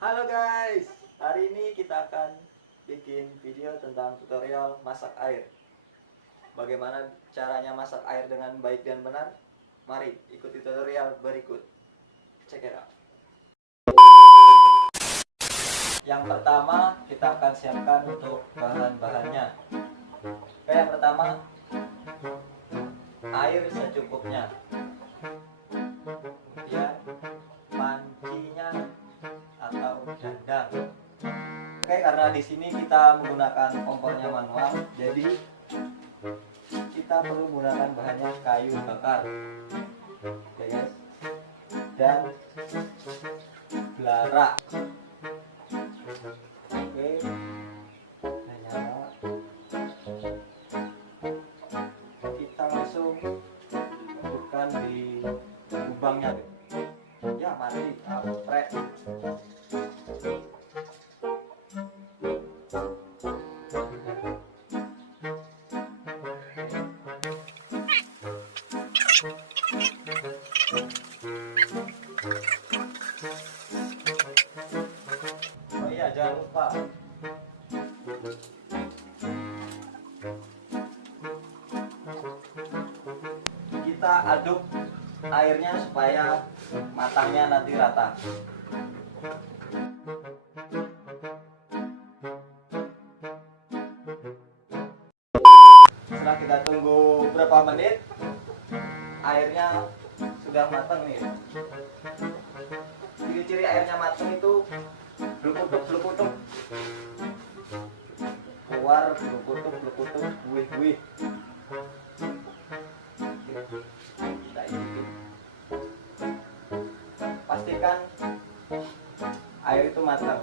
Halo guys, hari ini kita akan bikin video tentang tutorial masak air. Bagaimana caranya masak air dengan baik dan benar? Mari ikuti tutorial berikut. Check it out. Yang pertama kita akan siapkan untuk bahan-bahannya. Oke, yang pertama air secukupnya. Kemudian pancinya atau dandang. Oke, karena di sini kita menggunakan kompornya manual, jadi kita perlu menggunakan bahannya kayu bakar. Oke guys, dan belara. Oke, nyala. Kita langsung bukan di lubangnya. Ya mati, aprek. Oh iya, jangan lupa kita aduk airnya supaya matangnya nanti rata. Setelah kita tunggu berapa menit, airnya sudah matang nih. Ciri-ciri airnya matang itu blukutuk, keluar blukutuk, buih. Kita isi. Pastikan air itu matang.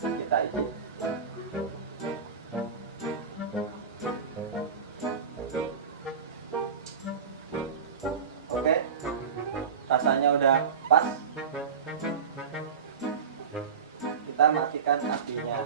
Kita isi. Oke, rasanya udah pas. Kita matikan apinya.